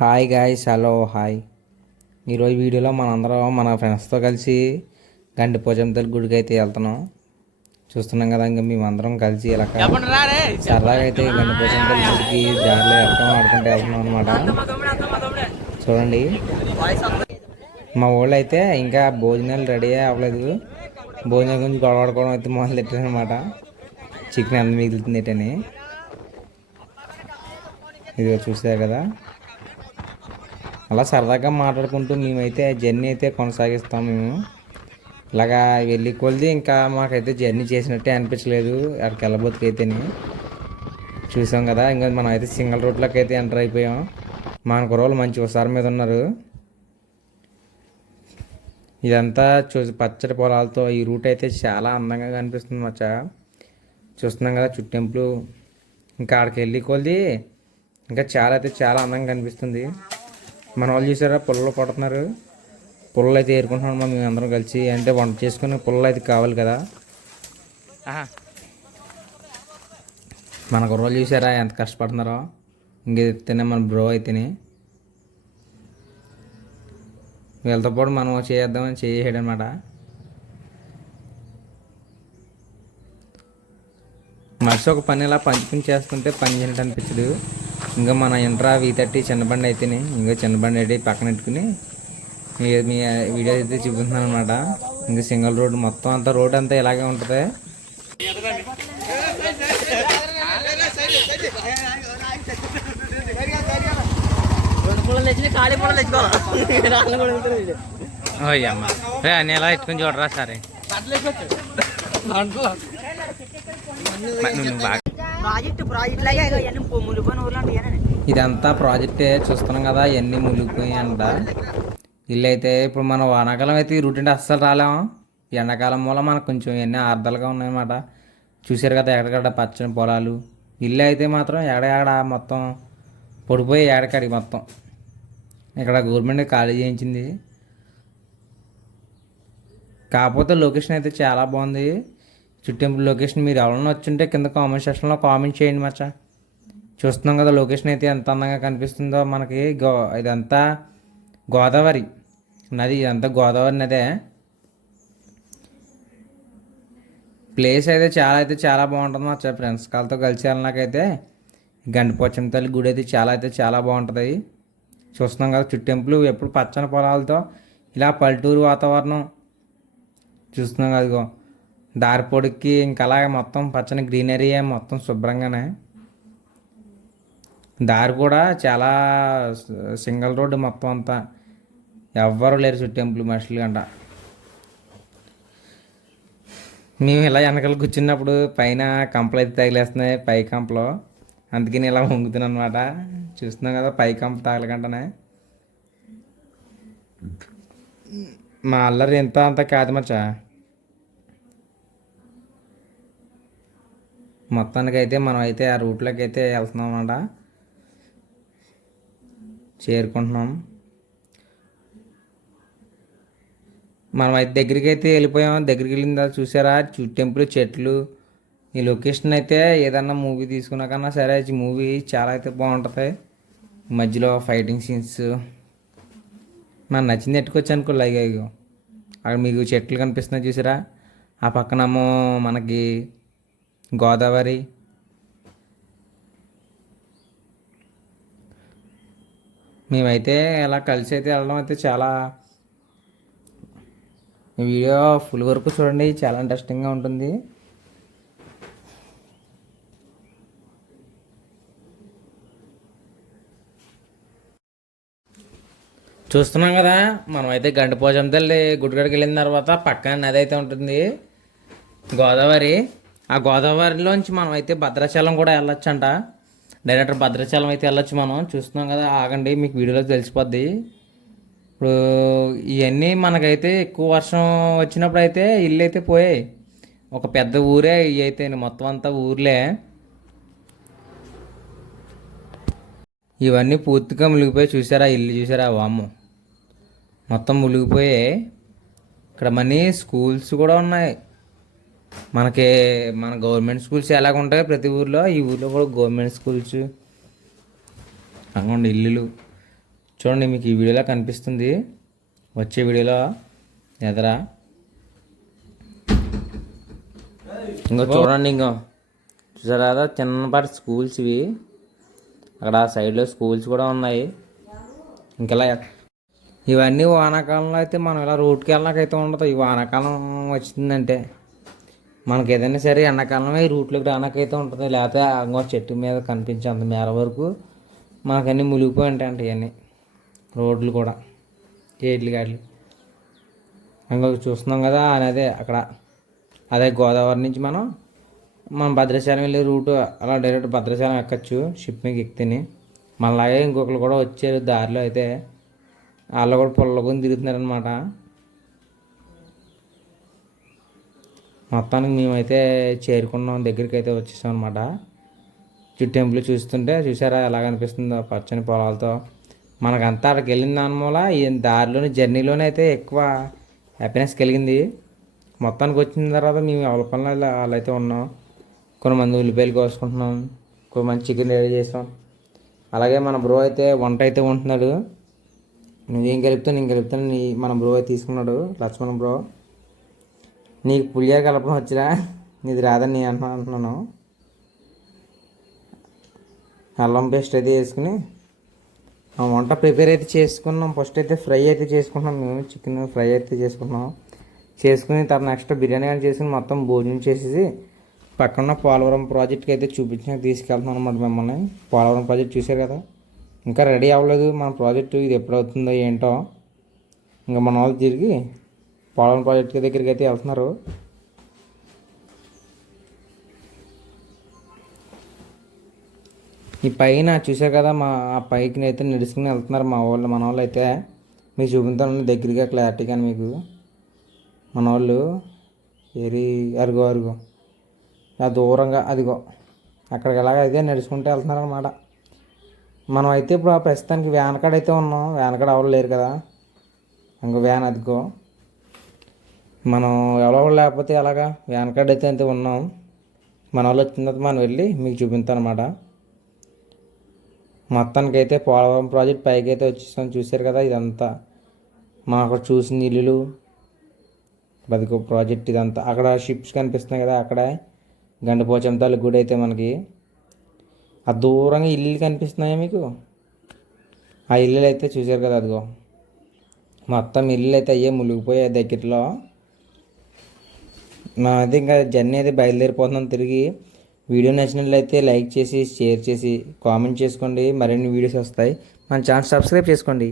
Hi guys, hello hi. ఈరోజు వీడియోలో మనందరం మన ఫ్రెండ్స్తో కలిసి గండిపోచమ్మ గుడికి అయితే వెళ్తున్నాం. చూస్తున్నాం కదా, ఇంకా మేమందరం కలిసి ఇలా సరదాగా అయితే గండిపోచమ్మ గుడికి దారిలో ఎక్కడం ఆడుకుంటూ వెళ్తున్నాం అనమాట. చూడండి, మా వాళ్ళు అయితే ఇంకా భోజనాలు రెడీ అవ్వలేదు. భోజనం గురించి గొడవ ఆడుకోవడం అయితే మొదలు పెట్టారనమాట. చికెన్ ఎంత మిగులుతుంది ఏంటని. ఇదిగో చూసారు కదా, అలా సరదాగా మాట్లాడుకుంటూ మేమైతే జర్నీ అయితే కొనసాగిస్తాం. మేము ఇలాగా వెళ్ళి కొలిది ఇంకా మాకైతే జర్నీ చేసినట్టే అనిపించలేదు. అక్కడికి వెళ్ళబోతుకైతేనే చూసాం కదా. ఇంకా మనం అయితే సింగిల్ రోడ్లోకి అయితే ఎంటర్ అయిపోయాం. మన కుర్రోళ్ళు మంచి హుషారు మీద ఉన్నారు. ఇదంతా చూసి పచ్చడి పొలాలతో ఈ రూట్ అయితే చాలా అందంగా కనిపిస్తుంది మచ్చ. చూస్తున్నాం కదా చుట్టెంపులు. ఇంకా అక్కడికి వెళ్ళి కొలిది ఇంకా చాలా అయితే చాలా అందంగా కనిపిస్తుంది. మన వాళ్ళు చూసారా, పుల్లలు కొడుతున్నారు. పుల్లలు అయితే ఏరుకుంటున్నాం మేము అందరం కలిసి. అంటే వంట చేసుకుని పుల్లలు అయితే కావాలి కదా. మన కుర్రోళ్ళు చూసారా ఎంత కష్టపడుతున్నారో. ఇంకెత్తేనే మన బ్రో అయితేనే వీళ్ళతో పాటు మనం చేద్దామని చేయడనమాట. మనిషి ఒక పని ఇలా పంచుకుని చేస్తుంటే పని చేయనట్టు అనిపించదు. ఇంకా మన ఇంట్రా V30 చిన్నబండి అయితేనే ఇంకా చిన్నబండి అయితే పక్కన పెట్టుకుని మీ వీడియో అయితే చూపిస్తున్నాను అనమాట. ఇంకా సింగిల్ రోడ్ మొత్తం అంతా రోడ్ అంతా ఇలాగే ఉంటుంది. అన్నీ ఎలా ఎట్టుకుని చూడరా సరే. ఇదంతా ప్రాజెక్టే చూస్తున్నాం కదా, ఇవన్నీ మునిగిపోయి అంట. ఇల్లు అయితే ఇప్పుడు మనం వానాకాలం అయితే ఈ రూట్ అంటే అస్సలు రాలేము. ఎండాకాలం వల్ల మనకు కొంచెం ఇవన్నీ ఆర్దలుగా ఉన్నాయన్నమాట. చూసారు కదా ఎక్కడికక్కడ పచ్చని పొలాలు. ఇల్లు అయితే మాత్రం ఎక్కడ మొత్తం పొడిపోయి ఏడకాడికి మొత్తం. ఇక్కడ గవర్నమెంట్ ఖాళీ చేయించింది. కాకపోతే లొకేషన్ అయితే చాలా బాగుంది. చుట్టెంపుల్ లొకేషన్ మీరు ఎవరైనా వచ్చుంటే కింద కామెంట్ సెక్షన్లో కామెంట్ చేయండి మచ్చా. చూస్తున్నాం కదా లొకేషన్ అయితే ఎంత అందంగా కనిపిస్తుందో మనకి. ఇదంతా గోదావరి నది, ఇదంతా గోదావరి నదే. ప్లేస్ అయితే చాలా బాగుంటుంది మచ్చా. ఫ్రెండ్స్ వాళ్ళతో కలిసి వెళ్ళినాకైతే గండిపోచమ్మ తల్లి గుడి అయితే చాలా బాగుంటుంది. చూస్తున్నాం కదా చుట్టెంపులు ఎప్పుడు పచ్చని పొలాలతో ఇలా పల్లెటూరు వాతావరణం చూస్తున్నాం కదా. దారి పొడికి ఇంకా అలాగే మొత్తం పచ్చని గ్రీనరీ మొత్తం శుభ్రంగానే. దారి కూడా చాలా సింగిల్ రోడ్డు మొత్తం అంతా. ఎవ్వరు లేరు చుట్టెంపులు మనుషులు గంట. మేము ఇలా వెనకాల కూర్చున్నప్పుడు పైన కంపలు అయితే తగిలేస్తున్నాయి, పై కంపలో. అందుకని ఇలా వంగుతున్నాను అనమాట. చూస్తున్నాం కదా పై కంప తగలకంటనే. మా అల్లరి ఎంత అంత కాదు మచ్చా. మొత్తానికి అయితే మనం అయితే ఆ రూట్లోకి అయితే వెళ్తున్నాం అన్నమాట. చేరుకుంటున్నాం. మనం అయితే దగ్గరికి అయితే వెళ్ళిపోయాం. దగ్గరికి వెళ్ళిన తర్వాత చూసారా చుట్టెంపులు చెట్లు. ఈ లొకేషన్ అయితే ఏదన్నా మూవీ తీసుకున్నా కన్నా సరే ఈ మూవీ చాలా అయితే బాగుంటుంది. మధ్యలో ఫైటింగ్ సీన్స్ మనకు నచ్చింది ఎట్టుకోవచ్చు అనుకో. లైవ్ అక్కడ మీకు చెట్లు కనిపిస్తున్నాయి చూసారా. ఆ పక్కనేమో మనకి గోదావరి. మేమైతే ఇలా కలిసి అయితే వెళ్ళడం అయితే చాలా, వీడియో ఫుల్ వరకు చూడండి, చాలా ఇంట్రెస్టింగ్గా ఉంటుంది. చూస్తున్నాం కదా మనం అయితే గండిపోచమ్మ తల్లి గుడిగడికి వెళ్ళిన తర్వాత పక్కన నది అయితే ఉంటుంది గోదావరి. ఆ గోదావరిలోంచి మనం అయితే భద్రాచలం కూడా వెళ్ళొచ్చు అంట. డైరెక్టర్ భద్రాచలం అయితే వెళ్ళొచ్చు మనం. చూస్తున్నాం కదా, ఆగండి మీకు వీడియోలో తెలిసిపోద్ది. ఇప్పుడు ఇవన్నీ మనకైతే ఎక్కువ వర్షం వచ్చినప్పుడు అయితే ఇల్లు అయితే పోయాయి. ఒక పెద్ద ఊరే ఇవి అయితే మొత్తం అంతా ఊర్లే. ఇవన్నీ పూర్తిగా మునిగిపోయి చూసారా, ఇల్లు చూసారా, వామ్మ మొత్తం మునిగిపోయాయి. ఇక్కడ మనీ స్కూల్స్ కూడా ఉన్నాయి మనకి. మన గవర్నమెంట్ స్కూల్స్ ఎలాగ ఉంటాయో ప్రతి ఊర్లో, ఈ ఊర్లో కూడా గవర్నమెంట్ స్కూల్స్. అనుకోండి ఇల్లులు చూడండి, మీకు ఈ వీడియోలో కనిపిస్తుంది, వచ్చే వీడియోలో ఎదరా ఇంకో చూడండి. చూసారా కదా చిన్నపాటి స్కూల్స్ ఇవి. అక్కడ సైడ్లో స్కూల్స్ కూడా ఉన్నాయి. ఇంకెలా ఇవన్నీ వానాకాలంలో అయితే మనం ఇలా రోడ్కి వెళ్ళడానికైతే ఉండదు. ఈ వానాకాలం వచ్చిందంటే మనకి ఏదైనా సరే ఎండాకాలమే ఈ రూట్లోకి రానాకైతే ఉంటుంది. లేకపోతే ఇంకో చెట్టు మీద కనిపించేంత మేర వరకు మనకన్నీ మునిగిపోయి ఉంటాయంట ఇవన్నీ రోడ్లు కూడా, గేట్లు గాట్లు. ఇంకొక చూస్తున్నాం కదా అదే అక్కడ, అదే గోదావరి నుంచి మనం భద్రాచలం వెళ్ళే రూటు. అలా డైరెక్ట్ భద్రాచలం ఎక్కచ్చు షిప్ మీద ఎక్కితేని. మళ్ళీ ఇంకొకరు కూడా వచ్చారు దారిలో, అయితే వాళ్ళు కూడా పొల్లకొని తిరుగుతున్నారనమాట. మొత్తానికి మేమైతే చేరుకున్నాం, దగ్గరికి అయితే వచ్చేసాం అనమాట. టెంపుల్ చూస్తుంటే చూసారా ఎలా కనిపిస్తుందో పచ్చని పొలాలతో. మనకంతా అక్కడికి వెళ్ళిన దాని మూల ఈ దారిలోని జర్నీలోనే అయితే ఎక్కువ హ్యాపీనెస్ కలిగింది. మొత్తానికి వచ్చిన తర్వాత మేము ఎవరి పనులు వాళ్ళైతే ఉన్నాం. కొంతమంది ఉల్లిపాయలు కోసుకుంటున్నాం, కొంతమంది చికెన్ రెడీ చేసాం. అలాగే మన బ్రో అయితే వంట అయితే ఉంటున్నాడు. నువ్వేం కలుపుతావు నేను కలుపుతాను, మన బ్రో అయితే తీసుకున్నాడు, లక్ష్మణ్ బ్రో. నీకు పులిహోర కలపడం వచ్చిరా, నీది రాదని నేను అంటున్నాను. అల్లం పేస్ట్ అయితే వేసుకుని వంట ప్రిపేర్ అయితే చేసుకున్నాం. ఫస్ట్ అయితే ఫ్రై అయితే చేసుకుంటున్నాం, మేము చికెన్ ఫ్రై అయితే చేసుకుని తర్వాత నెక్స్ట్ బిర్యానీ కానీ చేసుకుని మొత్తం భోజనం చేసేసి పక్కన పోలవరం ప్రాజెక్ట్కి అయితే చూపించడానికి తీసుకెళ్తున్నాం అనమాట మిమ్మల్ని. పోలవరం ప్రాజెక్ట్ చూసారు కదా, ఇంకా రెడీ అవ్వలేదు మన ప్రాజెక్టు. ఇది ఎప్పుడు అవుతుందో ఏంటో. ఇంకా మన వాళ్ళు తిరిగి పోలవరం ప్రాజెక్ట్ దగ్గరికి అయితే వెళ్తున్నారు. ఈ పైన చూసారు కదా, ఆ పైకి అయితే నడుచుకుని వెళ్తున్నారు మన వాళ్ళు అయితే. మీకు చూపుతాను దగ్గరగా క్లారిటీగా మీకు. మన వాళ్ళు అరుగో ఆ దూరంగా అదిగో అక్కడికి ఎలాగ అయితే నడుచుకుంటూ వెళ్తున్నారు అనమాట. మనం అయితే ఇప్పుడు ప్రస్తుతానికి వ్యాన్ కాడ అయితే ఉన్నాం. వ్యాన్ కాడ ఎవరు లేరు కదా, ఇంకో వ్యాన్ అదిగో. మనం ఎవరు లేకపోతే అలాగా వ్యాన్ కాడ అయితే అంతే ఉన్నాం. మన వాళ్ళు వచ్చిన తర్వాత మనం వెళ్ళి మీకు చూపిస్తాం అనమాట. మొత్తానికి అయితే పోలవరం ప్రాజెక్ట్ పైకి అయితే వచ్చేసాం. చూసారు కదా ఇదంతా మనం అక్కడ చూసిన ఇల్లులు, బతుకు ప్రాజెక్ట్ ఇదంతా. అక్కడ షిప్స్ కనిపిస్తున్నాయి కదా, అక్కడ గండిపోచంతాల గుడి అయితే మనకి. ఆ దూరంగా ఇల్లు కనిపిస్తున్నాయా మీకు, ఆ ఇల్లులు అయితే చూసారు కదా అదిగో. మొత్తం ఇల్లు అయితే అయ్యే మునిగిపోయే దగ్గరలో. మేమైతే ఇంకా జర్నీ అయితే బయలుదేరిపోతున్నాం తిరిగి. వీడియో నచ్చినట్లయితే లైక్ చేసి షేర్ చేసి కామెంట్ చేసుకోండి. మరిన్ని వీడియోస్ వస్తాయి. మన ఛానల్ సబ్స్క్రైబ్ చేసుకోండి.